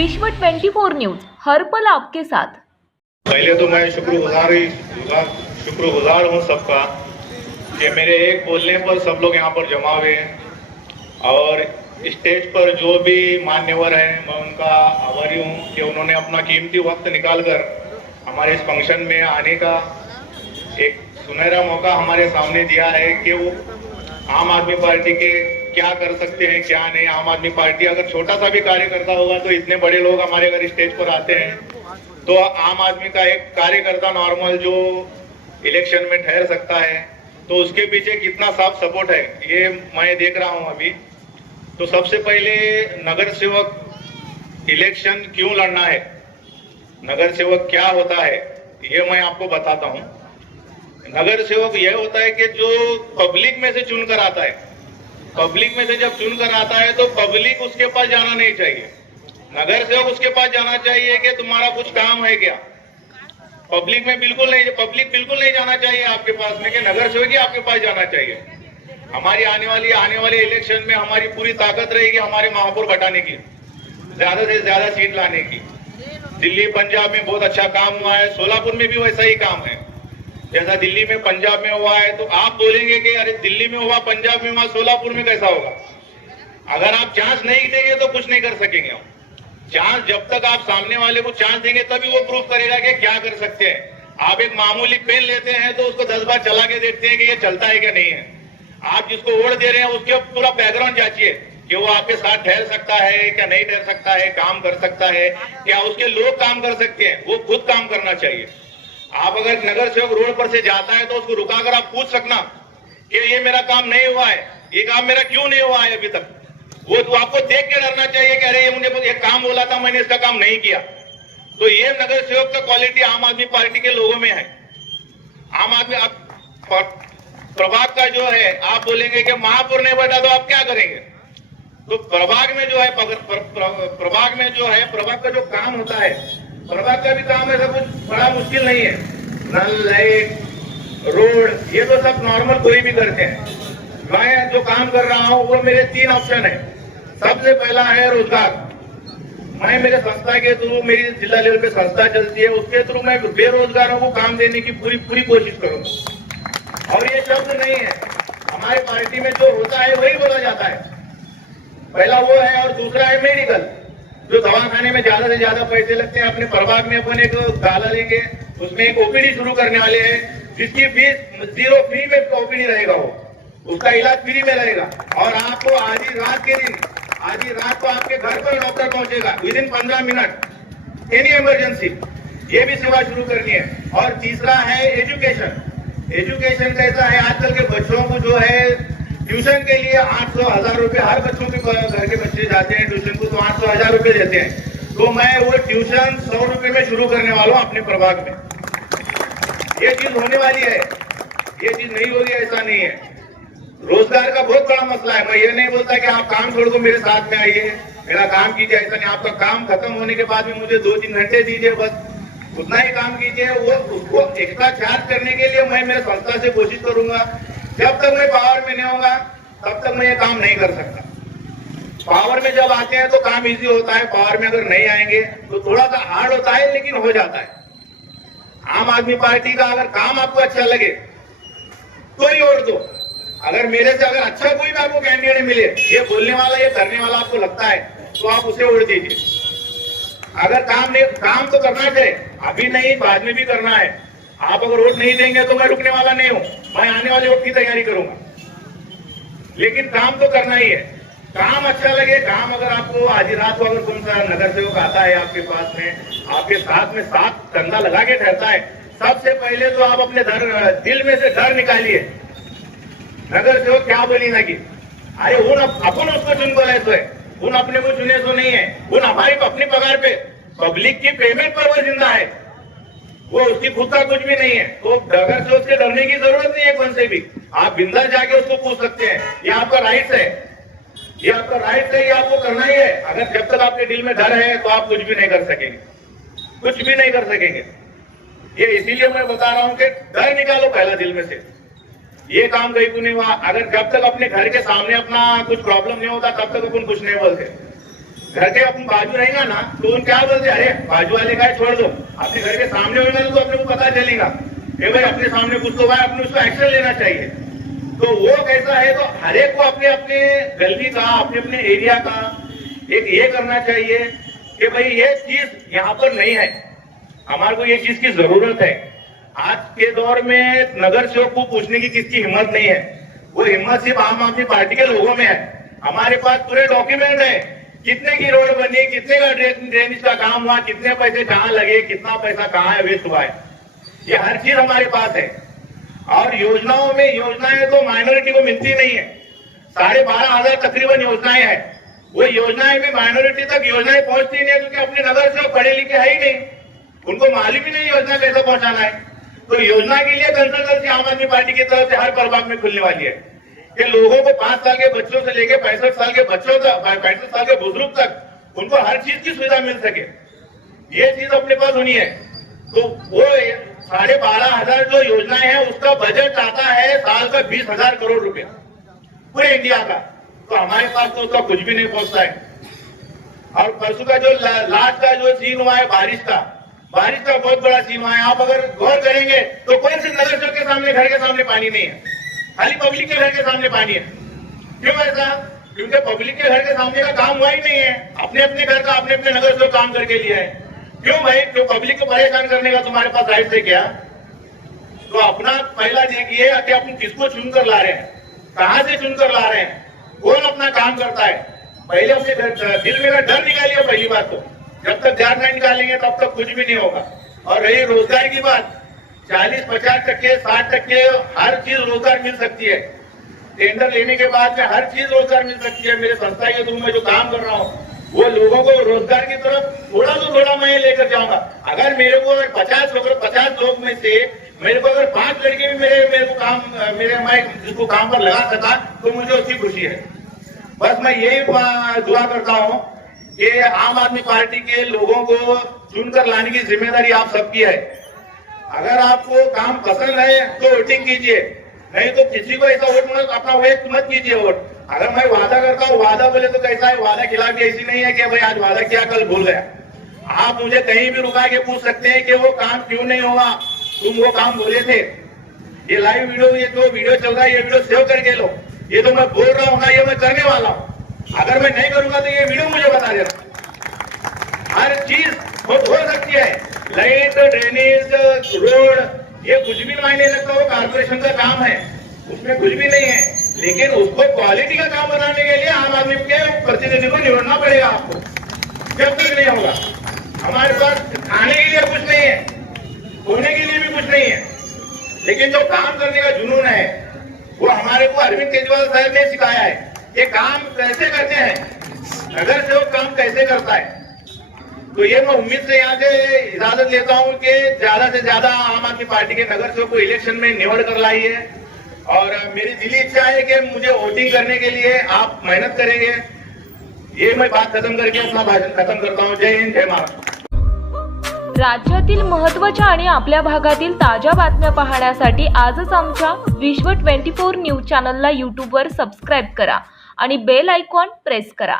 विश्व 24 न्यूज हर पल आपके साथ। पहले तो मैं शुक्रगुजार हूँ सबका कि मेरे एक बोलने पर सब लोग यहाँ पर जमा हुए हैं और स्टेज पर जो भी मान्यवर हैं मैं उनका आभारी हूँ कि उन्होंने अपना कीमती वक्त निकालकर हमारे इस फंक्शन में आने का एक सुनहरा मौका हमारे सामने दिया है कि वो आम आदमी पार्टी के क्या कर सकते हैं क्या नहीं। आम आदमी पार्टी अगर छोटा सा भी कार्य करता होगा तो इतने बड़े लोग हमारे अगर स्टेज पर आते हैं तो आम आदमी का एक कार्यकर्ता नॉर्मल जो इलेक्शन में ठहर सकता है तो उसके पीछे कितना साफ सपोर्ट है ये मैं देख रहा हूं अभी। तो सबसे पहले नगर सेवक इलेक्शन क्यों लड़ना है, नगर सेवक क्या होता है ये मैं आपको बताता हूं। नगर सेवक यह होता है कि जो पब्लिक में से चुनकर आता है, पब्लिक में से जब चुनकर आता है तो पब्लिक उसके पास जाना नहीं चाहिए, नगर सेवक उसके पास जाना चाहिए कि तुम्हारा कुछ काम है क्या। पब्लिक में बिल्कुल नहीं, पब्लिक बिल्कुल नहीं जाना चाहिए आपके पास में कि नगर सेवक ही आपके पास जाना चाहिए। हमारी आने वाले इलेक्शन में हमारी पूरी ताकत रहेगी हमारे महापौर घटाने की, ज्यादा से ज्यादा सीट लाने की। दिल्ली पंजाब में बहुत अच्छा काम हुआ है, सोलापुर में भी वैसा ही काम है जैसा दिल्ली में पंजाब में हुआ है। तो आप बोलेंगे कि अरे दिल्ली में हुआ, पंजाब में हुआ, सोलापुर में कैसा होगा। अगर आप चांस नहीं देंगे तो कुछ नहीं कर सकेंगे। चांस जब तक आप सामने वाले को चांस देंगे तभी वो प्रूव करेगा कि क्या कर सकते हैं। आप एक मामूली पेन लेते हैं तो उसको 10 बार चला के देखते हैं कि ये चलता है क्या नहीं है। आप जिसको वोट दे रहे हैं उसके पूरा बैकग्राउंड जांचिए कि वो आपके साथ ठहर सकता है क्या नहीं ठहर सकता है, काम कर सकता है क्या, उसके लोग काम कर सकते हैं, वो खुद काम करना चाहिए। आप अगर नगर सेवक रोड पर से जाता है तो उसको रुकाकर आप पूछ सकना कि ये मेरा काम नहीं हुआ है, ये काम मेरा क्यों नहीं हुआ है अभी तक। वो तो आपको देख के डरना चाहिए कि अरे ये मुझे ये काम बोला था मैंने इसका काम नहीं किया। तो ये नगर सेवक का क्वालिटी आम आदमी पार्टी के लोगों में है। आम आदमी प्रभाग का जो है आप बोलेंगे कि महापौर नहीं बैठा तो आप क्या करेंगे। तो प्रभाग में जो है प्रभाग में जो है प्रभाग का जो काम होता है, प्रभाग का भी काम ऐसा कुछ बड़ा मुश्किल नहीं है। नल, लाइट, रोड ये तो सब नॉर्मल कोई भी करते हैं। मैं जो काम कर रहा हूं वो मेरे 3 ऑप्शन है। सबसे पहला है रोजगार। मैं मेरे संस्था के थ्रू, मेरी जिला लेवल पे संस्था चलती है, उसके थ्रू मैं बेरोजगारों को काम देने की पूरी कोशिश करूंगा। और ये शब्द नहीं है, हमारे पार्टी में जो होता है वही बोला जाता है। पहला वो है और दूसरा है मेडिकल। जो दवाखाने में ज्यादा से ज्यादा पैसे लगते हैं, अपने प्रभाग में अपन एक गाला लेंगे, उसमें एक ओपीडी शुरू करने वाले हैं जिसकी फीस 0 फ्री में ओपीडी रहेगा, वो उसका इलाज फ्री में रहेगा। और आपको आधी रात को आपके घर पर डॉक्टर पहुंचेगा विदिन 15 मिनट, एनी इमरजेंसी। ये भी सेवा शुरू करनी है। और तीसरा है एजुकेशन। एजुकेशन कैसा है, आजकल के बच्चों को जो है ट्यूशन के लिए 800-1000 रुपए, हर बच्चों के घर के बच्चे जाते हैं ट्यूशन को तो 800-1000 रुपए देते हैं। तो मैं वो ट्यूशन 100 रुपए में शुरू करने वाला हूँ अपने प्रभाग में। ये चीज होने वाली है, ये चीज नहीं होगी ऐसा नहीं है। रोजगार का बहुत बड़ा मसला है। मैं ये नहीं बोलता कि आप काम छोड़ को मेरे साथ में आइए, मेरा काम कीजिए, ऐसा नहीं। आपका काम खत्म होने के बाद भी मुझे 2-3 घंटे दीजिए, बस उतना ही काम कीजिए। वो उसको एक्स्ट्रा चार्ज करने के लिए मैं मेरे संस्था से कोशिश करूंगा। जब तक मैं पावर में नहीं होगा तब तक मैं ये काम नहीं कर सकता। पावर में जब आते हैं तो काम इजी होता है, पावर में अगर नहीं आएंगे तो थोड़ा सा हार्ड होता है, लेकिन हो जाता है। आम आदमी पार्टी का अगर काम आपको अच्छा लगे तो ही वोट दो। अगर मेरे से अगर अच्छा कोई भी आपको कैंडिडेट मिले, ये बोलने वाला ये करने वाला आपको लगता है तो आप उसे वोट दीजिए। अगर काम तो करना चाहिए, अभी नहीं बाद में भी करना है। आप अगर वोट नहीं देंगे तो मैं रुकने वाला नहीं हूं, मैं आने वाले वोट की तैयारी करूंगा। लेकिन काम तो करना ही है। काम अच्छा लगे, काम अगर आपको आधी रात को अगर कौन सा नगर सेवक आता है आपके पास में, आपके साथ में साथ कंधा लगा के ठहरता है, सबसे पहले तो आप अपने दिल में से डर निकालिए। नगर सेवक क्या बोली ना कि अरे अपन उसको चुन बोलायचो है, उन अपने को चुने सो नहीं है, उन हमारी अपनी पगार पे पब्लिक की पेमेंट पर वो जिंदा है, वो उसकी खुद का कुछ भी नहीं है। तो नगर सेवक से डरने की जरूरत नहीं है कौन से भी। आप बिंदास जाके उसको पूछ सकते हैं, ये आपका राइट है, ये आपका राइट है, ये आपको करना ही है। अगर जब तक आपके दिल में डर है तो आप कुछ भी नहीं कर सकेंगे, कुछ भी नहीं कर सकेंगे। ये इसीलिए मैं बता रहा हूं कि डर निकालो पहला दिल में से। ये काम कहीं को नहीं हुआ। अगर जब तक अपने घर के सामने अपना कुछ प्रॉब्लम नहीं होता तब तक अपन कुछ नहीं बोलते। घर के अपन बाजू रहेगा ना तो उन क्या बोलते, अरे बाजू वाले का छोड़ दो, अपने घर के सामने होगा तो अपने को पता चलेगा कि भाई अपने सामने कुछ तो भाई अपने उसको एक्शन लेना चाहिए। तो वो कैसा है, तो हर एक को अपने अपने गली का अपने अपने एरिया का एक ये करना चाहिए कि भाई ये चीज यहाँ पर नहीं है, हमारे को ये चीज की जरूरत है। आज के दौर में नगर सेवक को पूछने की किसकी हिम्मत नहीं है, वो हिम्मत सिर्फ आम आदमी पार्टी के लोगों में है। हमारे पास पूरे डॉक्यूमेंट है, कितने की रोड बनी, कितने का ड्रेनेज का काम हुआ, कितने पैसे कहाँ लगे, कितना पैसा कहाँ है वेस्ट हुआ है, ये हर चीज हमारे पास है। और योजनाओं में योजनाएं तो माइनॉरिटी को मिलती नहीं है, 12,500 तकरीबन योजनाएं हैं, वो योजनाएं भी माइनॉरिटी तक योजनाएं पहुंचती नहीं है, क्योंकि अपने नगर से पढ़े लिखे है ही नहीं, उनको मालूम ही नहीं योजना कैसे पहुंचाना है। तो योजना के लिए कंसल्टेंसी आम आदमी पार्टी की तरफ से हर प्रभाग में खुलने वाली है कि लोगों को 5 साल के बच्चों से लेकर 65 साल के बच्चों तक, 65 साल के बुजुर्ग तक उनको हर चीज की सुविधा मिल सके, ये चीज अपने पास होनी है। तो वो 12,500 जो योजनाएं हैं उसका बजट आता है साल का 20,000 करोड़ रुपया पूरे इंडिया का, तो हमारे पास तो उसका कुछ भी नहीं पहुंचता है। और परसों का जो लास्ट का जो सीन हुआ है बारिश का बहुत बड़ा सीन हुआ है। आप अगर गौर करेंगे तो कोई से नगर सेवक के सामने, घर के सामने पानी नहीं है, खाली पब्लिक के घर के सामने पानी है। क्यों ऐसा? क्योंकि पब्लिक के घर के सामने का काम हुआ ही नहीं है, अपने अपने घर का अपने अपने नगर सेवक काम करके लिया है। क्यों भाई? क्यों पब्लिक को परेशान करने का तुम्हारे पास राइट है क्या? तो अपना पहला देखिए कि अपन किसको चुनकर ला रहे हैं, कहां से चुनकर ला रहे हैं, कौन अपना काम करता है। पहले अपने दिल में का डर निकालिए। पहली बात तो जब तक डर नहीं निकालेंगे तब तक कुछ भी नहीं होगा। और रही रोजगार की बात, 40-50%, 60% हर चीज रोजगार मिल सकती है। टेंडर लेने के बाद में हर चीज रोजगार मिल सकती है। मेरे संस्था के थ्रू में जो काम कर रहा हूँ वो लोगों को रोजगार की तरफ थोड़ा तो थोड़ा मैं लेकर जाऊंगा। अगर मेरे को 50 लोग में से मेरे को अगर 5 लड़के भी मेरे को काम मैं जिसको काम पर लगा सका तो मुझे उसकी खुशी है। बस मैं यही दुआ करता हूँ कि आम आदमी पार्टी के लोगों को चुनकर लाने की जिम्मेदारी आप सबकी है। अगर आपको काम पसंद है तो वोटिंग कीजिए, नहीं तो किसी को ऐसा वोट मत, अपना वेस्ट मत कीजिए वोट। अगर मैं वादा करता हूँ, वादा बोले तो कैसा है, वादा खिलाफी ऐसी नहीं है कि भाई आज वादा किया कल भूल गया। आप मुझे कहीं भी रुका के पूछ सकते हैं कि वो काम क्यों नहीं होगा, तुम वो काम बोले थे। ये लाइव वीडियो, ये जो वीडियो चल रहा है, ये वीडियो सेव करके लो। ये तो मैं बोल रहा हूँ ना, ये मैं करने वाला हूँ। अगर मैं नहीं करूंगा तो ये वीडियो मुझे बता देना। हर चीज हो सकती है, लाइट, ड्रेनेज, रोड, ये कुछ भी मायने लगता है, वो कारपोरेशन का काम है, उसमें कुछ भी नहीं है। लेकिन उसको क्वालिटी का काम बनाने के लिए आम आदमी के प्रतिनिधि को निवड़ना पड़ेगा आपको। जब तक नहीं होगा, हमारे पास खाने के लिए कुछ नहीं है, सोने के लिए भी कुछ नहीं है, लेकिन जो काम करने का जुनून है वो हमारे को अरविंद केजरीवाल साहब ने सिखाया है। ये काम कैसे करते हैं, नगर सेवक काम कैसे करता है। तो ये मैं उम्मीद से यहाँ से इजाजत लेता हूँ कि ज्यादा से ज्यादा आम आदमी पार्टी के नगर सेवक को इलेक्शन में निवड़ कर लाइए। और मेरी दिली इच्छा है कि मुझे वोटिंग करने के लिए आप मेहनत करेंगे। ये मैं बात खत्म करके अपना भाषण खत्म करता हूँ। जय हिंद, जय महाराष्ट्र। राज्यातील महत्त्वाच्या आणि आपल्या भागातील ताज्या बातम्या पाहण्यासाठी आजच आमच्या विश्व 24 न्यूज चॅनलला यूट्यूबवर सबस्क्राईब करा आणि बेल आयकॉन प्रेस करा।